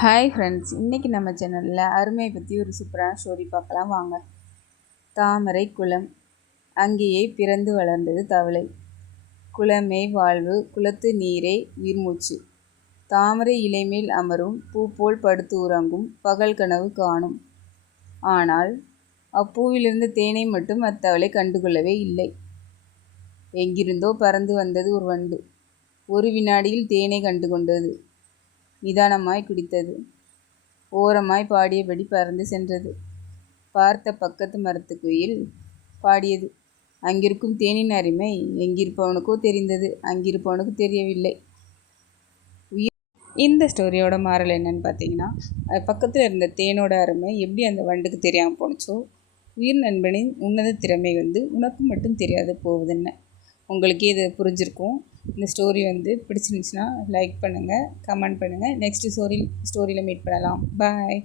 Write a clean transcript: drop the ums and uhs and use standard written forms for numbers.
Hi friends, இன்றைக்கி நம்ம சேனலில் அருமை பற்றி ஒரு சூப்பரான ஸ்டோரி பார்க்கலாம் வாங்க. தாமரை குளம். அங்கேயே பிறந்து வளர்ந்தது தவளை. குளமே வாழ்வு, குளத்து நீரே உயிர்மூச்சு. தாமரை இலைமேல் அமரும், பூ போல் படுத்து உறங்கும், பகல் கனவு காணும். ஆனால் அப்பூவிலிருந்து தேனை மட்டும் அத்தவளை கண்டுகொள்ளவே இல்லை. எங்கிருந்தோ பறந்து வந்தது ஒரு வண்டு. ஒரு வினாடியில் தேனை கண்டு கொண்டது. நிதானமாய் குடித்தது. ஓரமாய் பாடியபடி பறந்து சென்றது. பார்த்த பக்கத்து மரத்து குயில் பாடியது. அங்கிருக்கும் தேனின் அருமை எங்கிருப்பவனுக்கோ தெரிந்தது, அங்கிருப்பவனுக்கு தெரியவில்லை. இந்த ஸ்டோரியோட மாறல் என்னன்னு பார்த்தீங்கன்னா, பக்கத்தில் இருந்த தேனோட அருமை எப்படி அந்த வண்டுக்கு தெரியாமல் போணுச்சோ, உயிர் நண்பனின் உன்னத திறமை உனக்கு மட்டும் தெரியாது போகுதுன்னு. உங்களுக்கே இது புரிஞ்சிருக்கும். இந்த ஸ்டோரி பிடிச்சிருந்துச்சுன்னா லைக் பண்ணுங்கள், கமெண்ட் பண்ணுங்கள். நெக்ஸ்ட் ஸ்டோரியில் மீட் பண்ணலாம். பாய்.